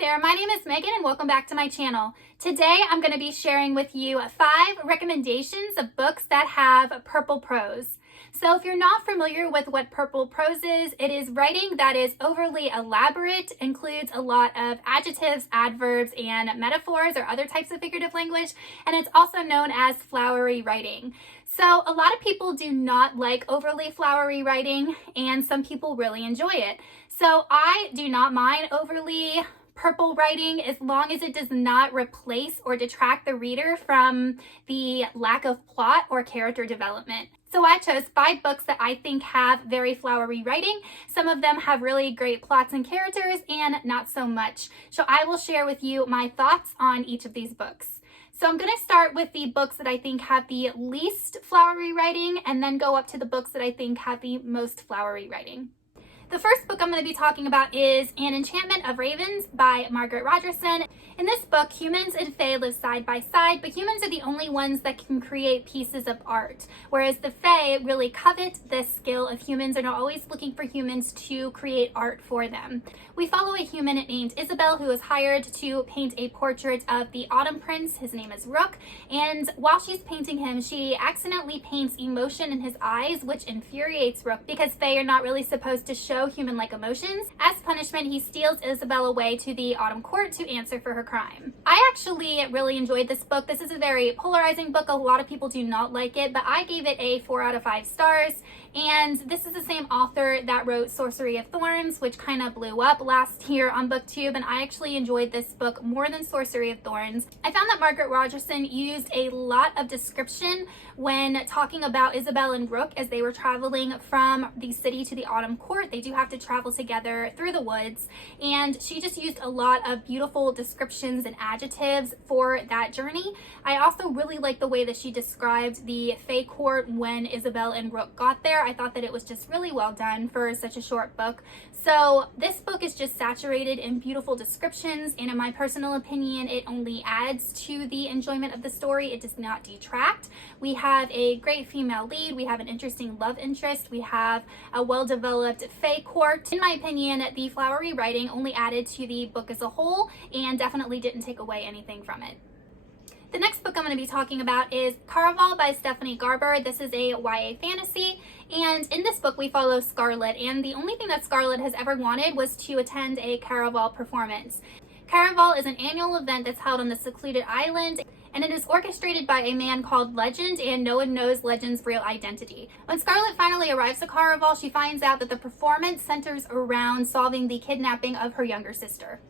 there, my name is Megan and welcome back to my channel. Today I'm going to be sharing with you 5 recommendations of books that have purple prose. So if you're not familiar with what purple prose is, it is writing that is overly elaborate, includes a lot of adjectives, adverbs, and metaphors or other types of figurative language, and it's also known as flowery writing. So a lot of people do not like overly flowery writing, and some people really enjoy it. So I do not mind overly purple writing as long as it does not replace or detract the reader from the lack of plot or character development. So I chose 5 books that I think have very flowery writing. Some of them have really great plots and characters and not so much. So I will share with you my thoughts on each of these books. So I'm going to start with the books that I think have the least flowery writing and then go up to the books that I think have the most flowery writing. The first book I'm going to be talking about is An Enchantment of Ravens by Margaret Rogerson. In this book, humans and fae live side by side, but humans are the only ones that can create pieces of art, whereas the fae really covet this skill of humans and are always looking for humans to create art for them. We follow a human named Isabel who is hired to paint a portrait of the Autumn Prince. His name is Rook, and while she's painting him, she accidentally paints emotion in his eyes, which infuriates Rook because fae are not really supposed to show human-like emotions. As punishment, he steals Isabel away to the Autumn Court to answer for her crime. I actually really enjoyed this book. This is a very polarizing book. A lot of people do not like it, but I gave it a 4 out of 5 stars. And this is the same author that wrote Sorcery of Thorns, which kind of blew up last year on BookTube, and I actually enjoyed this book more than Sorcery of Thorns. I found that Margaret Rogerson used a lot of description when talking about Isabel and Rook as they were traveling from the city to the Autumn Court. They do have to travel together through the woods, and she just used a lot of beautiful descriptions and adjectives for that journey. I also really like the way that she described the Fae Court when Isabel and Rook got there. I thought that it was just really well done for such a short book. So this book is just saturated in beautiful descriptions, and in my personal opinion, it only adds to the enjoyment of the story. It does not detract. We have a great female lead. We have an interesting love interest. We have a well-developed Fae Court. In my opinion, the flowery writing only added to the book as a whole and definitely didn't take away anything from it. The next book I'm going to be talking about is Caraval by Stephanie Garber. This is a YA fantasy, and in this book we follow Scarlet, and the only thing that Scarlet has ever wanted was to attend a Caraval performance. Caraval is an annual event that's held on the secluded island, and it is orchestrated by a man called Legend, and no one knows Legend's real identity. When Scarlet finally arrives at Caraval, she finds out that the performance centers around solving the kidnapping of her younger sister.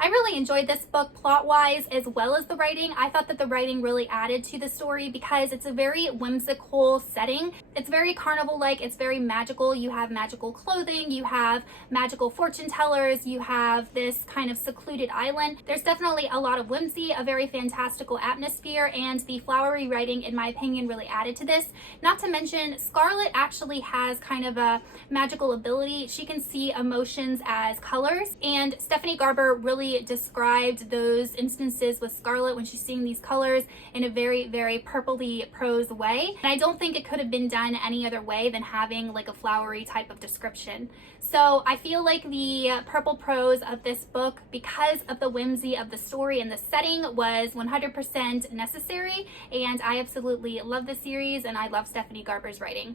I really enjoyed this book plot-wise as well as the writing. I thought that the writing really added to the story because it's a very whimsical setting. It's very carnival-like, it's very magical. You have magical clothing, you have magical fortune tellers, you have this kind of secluded island. There's definitely a lot of whimsy, a very fantastical atmosphere, and the flowery writing, in my opinion, really added to this. Not to mention, Scarlet actually has kind of a magical ability. She can see emotions as colors, and Stephanie Garber really described those instances with Scarlet when she's seeing these colors in a very, very purpley prose way. And I don't think it could have been done any other way than having like a flowery type of description. So I feel like the purple prose of this book, because of the whimsy of the story and the setting, was 100% necessary, and I absolutely love the series and I love Stephanie Garber's writing.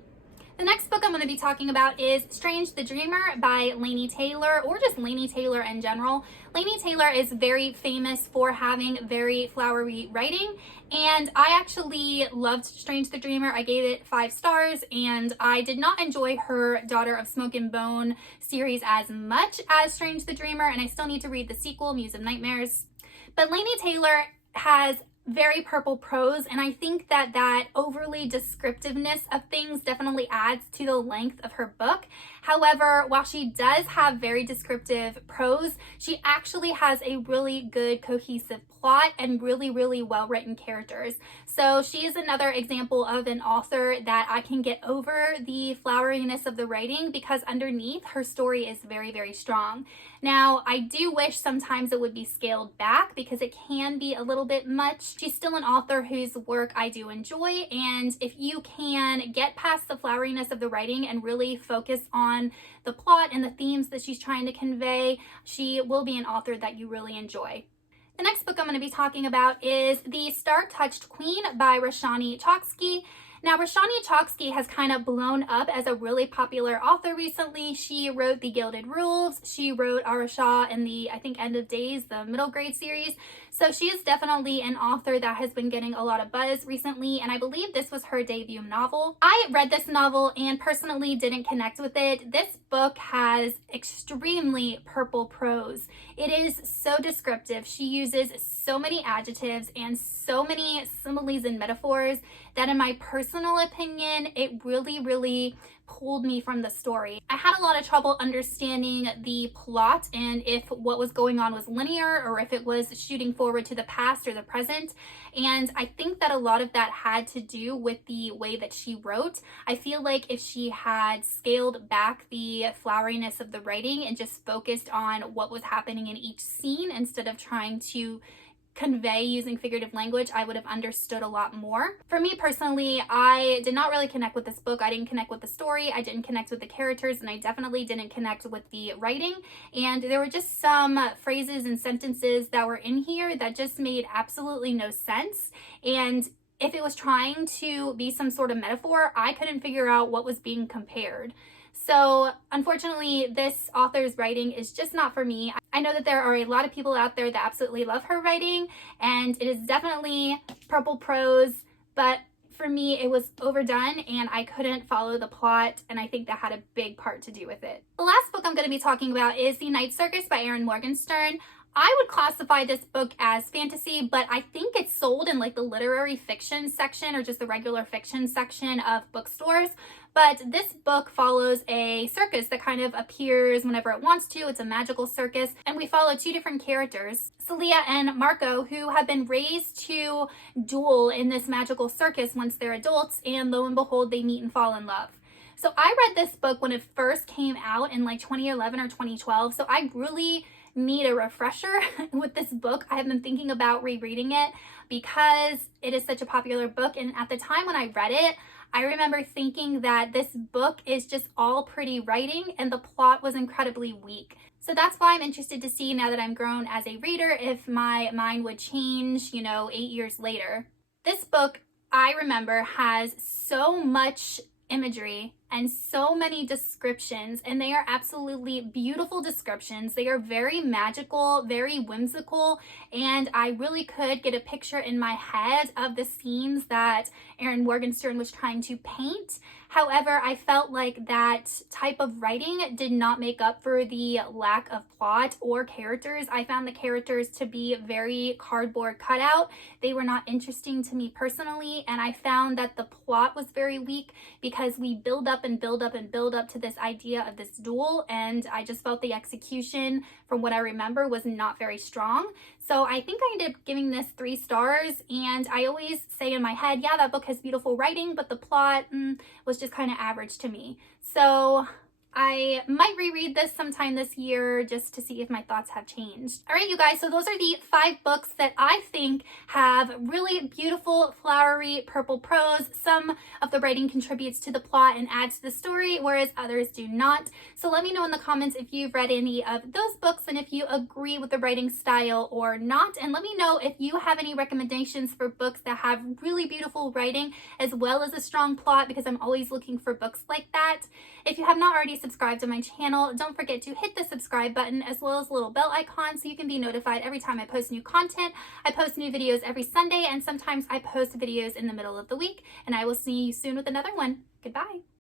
The next book I'm going to be talking about is Strange the Dreamer by Laini Taylor, or just Laini Taylor in general. Laini Taylor is very famous for having very flowery writing, and I actually loved Strange the Dreamer. I gave it 5 stars, and I did not enjoy her Daughter of Smoke and Bone series as much as Strange the Dreamer, and I still need to read the sequel, Muse of Nightmares. But Laini Taylor has very purple prose, and I think that that overly descriptiveness of things definitely adds to the length of her book. However, while she does have very descriptive prose, she actually has a really good cohesive plot and really, really well-written characters. So she is another example of an author that I can get over the floweriness of the writing because underneath her story is very, very strong. Now, I do wish sometimes it would be scaled back because it can be a little bit much. She's still an author whose work I do enjoy, and if you can get past the floweriness of the writing and really focus on the plot and the themes that she's trying to convey, she will be an author that you really enjoy. The next book I'm going to be talking about is The Star-Touched Queen by Roshani. Now, Roshani Chokshi has kind of blown up as a really popular author recently. She wrote The Gilded Rules. She wrote Arasha in the, I think, End of Days, the middle grade series. So she is definitely an author that has been getting a lot of buzz recently, and I believe this was her debut novel. I read this novel and personally didn't connect with it. This book has extremely purple prose. It is so descriptive. She uses so many adjectives and so many similes and metaphors that in my personal opinion, it really pulled me from the story. I had a lot of trouble understanding the plot and if what was going on was linear or if it was shooting forward to the past or the present. And I think that a lot of that had to do with the way that she wrote. I feel like if she had scaled back the floweriness of the writing and just focused on what was happening in each scene instead of trying to convey using figurative language, I would have understood a lot more. For me personally, I did not really connect with this book. I didn't connect with the story, I didn't connect with the characters, and I definitely didn't connect with the writing. And there were just some phrases and sentences that were in here that just made absolutely no sense. And if it was trying to be some sort of metaphor, I couldn't figure out what was being compared. So unfortunately, this author's writing is just not for me. I know that there are a lot of people out there that absolutely love her writing, and it is definitely purple prose, but for me, it was overdone and I couldn't follow the plot, and I think that had a big part to do with it. The last book I'm going to be talking about is The Night Circus by Erin Morgenstern. I would classify this book as fantasy, but I think it's sold in like the literary fiction section or just the regular fiction section of bookstores. But this book follows a circus that kind of appears whenever it wants to. It's a magical circus, and we follow two different characters, Celia and Marco, who have been raised to duel in this magical circus once they're adults, and lo and behold, they meet and fall in love. So I read this book when it first came out in like 2011 or 2012, so I really need a refresher with this book. I have been thinking about rereading it because it is such a popular book, and at the time when I read it, I remember thinking that this book is just all pretty writing and the plot was incredibly weak. So that's why I'm interested to see, now that I'm grown as a reader, if my mind would change, 8 years later. This book, I remember, has so much imagery and so many descriptions, and they are absolutely beautiful descriptions. They are very magical, very whimsical, and I really could get a picture in my head of the scenes that Erin Morgenstern was trying to paint. However, I felt like that type of writing did not make up for the lack of plot or characters. I found the characters to be very cardboard cutout. They were not interesting to me personally, and I found that the plot was very weak because we build up to this idea of this duel, and I just felt the execution, from what I remember, was not very strong. So I think I ended up giving this 3 stars, and I always say in my head, yeah, that book has beautiful writing, but the plot was just kind of average to me. So I might reread this sometime this year just to see if my thoughts have changed. All right, you guys, so those are the 5 books that I think have really beautiful, flowery, purple prose. Some of the writing contributes to the plot and adds to the story, whereas others do not. So let me know in the comments if you've read any of those books and if you agree with the writing style or not. And let me know if you have any recommendations for books that have really beautiful writing as well as a strong plot, because I'm always looking for books like that. If you have not already subscribed to my channel, don't forget to hit the subscribe button as well as the little bell icon so you can be notified every time I post new content. I post new videos every Sunday, and sometimes I post videos in the middle of the week, and I will see you soon with another one. Goodbye.